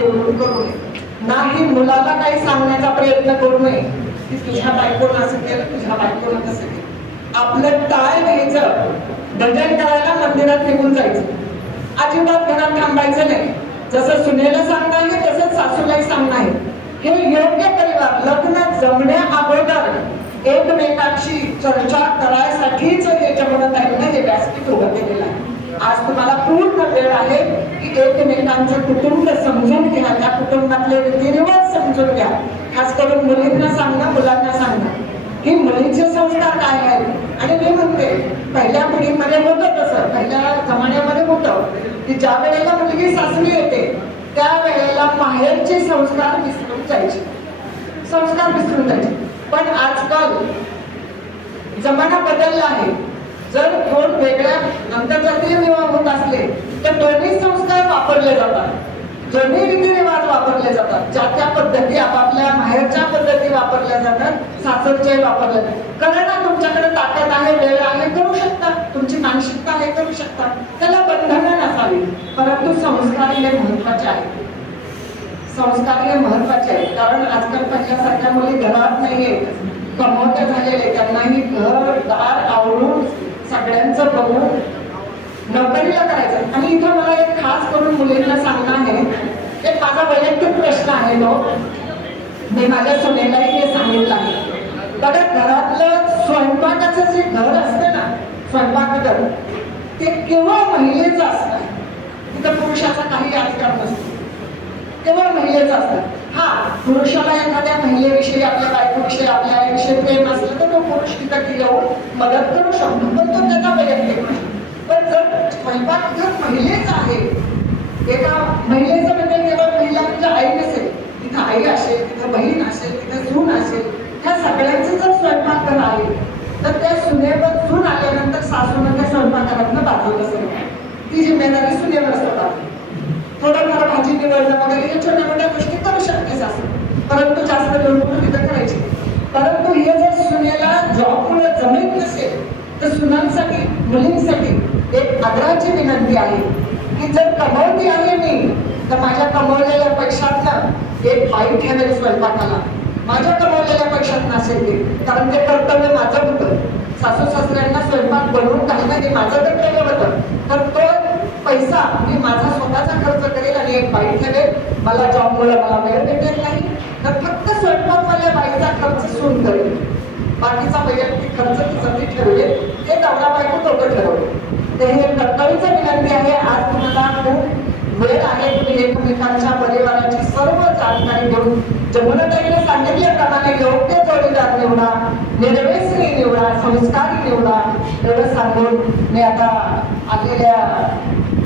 निवडून करू नये, नाही मुलाला काही सांगण्याचा प्रयत्न करू नये की तुझ्या बायकोनं असं केलं, तुझ्या बायकोनं कसं केलं. आपलं टाळ घ्यायचं, भजन करायला मंदिरात निघून जायचं, अजिबात घरात थांबायचं नाही. जसं सुनेला सांगणं आहे तसंच सासूलाही सांगणं आहे. हे योग्य परिवार लग्न जमण्या अगोदर एकमेकांची चर्चा करायसाठीच हे जमणताईंना हे व्यासपीठ उभं केलेलं आहे. आज तुम्हाला पूर्ण वेळ आहे की एकमेकांचं कुटुंब समजून घ्या, त्या कुटुंबातले रीतिरिवाज समजून घ्या. खास करून मुलींना सांगणं, मुलांना सांगणं की मुलींचे संस्कार काय आहेत. आणि मी म्हणते पहिल्या पिढीमध्ये होतं तसं, पहिल्या जमान्यामध्ये होतं की ज्या वेळेला मुलगी सासरी येते त्यावेळेला माहेरचे संस्कार विसरून जायचे, संस्कार विसरून जायचे. पण आजकाल जमाना बदलला आहे. जर दोन वेगळ्या आंतरजातीय विवाह होत असले तर दोन्ही संस्कार वापरले जातात, दोन्ही रीतिरिवाज वापरले जातात. ज्या त्या पद्धती आपापल्या माहेरच्या पद्धती वापरल्या जातात, सासरचे वापरले जातात. करा ना, तुमच्याकडे ताकद आहे, वेळ आहे, करू शकता. तुमची मानसिकता आहे, करू शकता. त्याला बंधनं नसावी. परंतु संस्कार हे महत्वाचे आहे, संस्कार हे महत्वाचे आहे. कारण आजकाल पहिल्यासारख्या मुली घरात नाहीये, कमवत्या झालेले, त्यांनाही घर दार आवरून सगळ्यांचं बघून नोकरीला करायचं. आणि इथं मला एक खास करून मुलींना सांगणं आहे, एक माझा वैयक्तिक प्रश्न आहे तो, मी माझ्या सुनेलाही हे सांगितलं आहे. बघा, घरातलं स्वयंपाकाचं जे घर असतं ना, स्वयंपाकघर, ते केवळ महिलेचं असतं. तिथं पुरुषाचा काही अधिकार नसतो, केवळ महिलेचं असतं. हा, पुरुषाला एखाद्या महिलेविषयी, आपल्या बायकोविषयी, आपल्या आईविषयी प्रेम असलं तर तो पुरुष तिथं येऊन मदत करू शकतो, पण तो त्याचा वैयक्तिक प्रश्न. पण जर स्वयंपाकघर महिलेचं आहे, एका महिलेचं म्हणजे केवळ महिला म्हणजे आई नसेल, तिथं आई असेल, तिथं बहीण असेल, तिथं सून असेल, ह्या सगळ्यांचं जर स्वयंपाकघर आहे तर त्या सुनेवर सून आल्यानंतर सासूनं त्या स्वयंपाकघरातनं बाजूला असेल, ती जिम्मेदारी सुनेवर असतात. थोडंफार भाजी निवडणं वगैरे हे छोट्या मोठ्या गोष्टी करू शकतेच असं, परंतु जास्त लोक तिथं करायची. परंतु हे जर सुनेला जॉबमुळे जमीत नसेल तर सुनांसाठी, मुलींसाठी एक आग्रहाची विनंती आहे की जर कमवती आहे मी तर माझ्या कमवलेल्या पैशातनं एक बाई ठेवेल स्वयंपाकाला, माझ्या कमवलेल्या पैशात नसेल ते, कारण ते कर्तव्य माझं होतं. सासू सासऱ्यांना स्वयंपाक बनवून घालणं हे माझं कर्तव्य होतं. तर तो पैसा मी माझा स्वतःचा खर्च करेल आणि एक बाई ठेवेल. मला जॉबमुळे मला वेळ भेटेल नाही तर फक्त स्वयंपाकवाल्या बाईचा खर्च सून करेल, बाकीचा वैयक्तिक खर्च तिचं ती ठरवेल, ते नवरा बायको दोघं ठरवले. ते हे कर्तव्याची विनंती आहे. आज तुम्हाला खूप वेळ आहे, तुम्ही एकमेकांच्या परिवाराची सर्व जानकारी घेऊन जमुनाताईने सांगितल्याप्रमाणे योग्य जोडीदार निवडा, निर्व्यसनी निवडा, संस्कारी निवडा, एवढं सांगून मी आता आलेल्या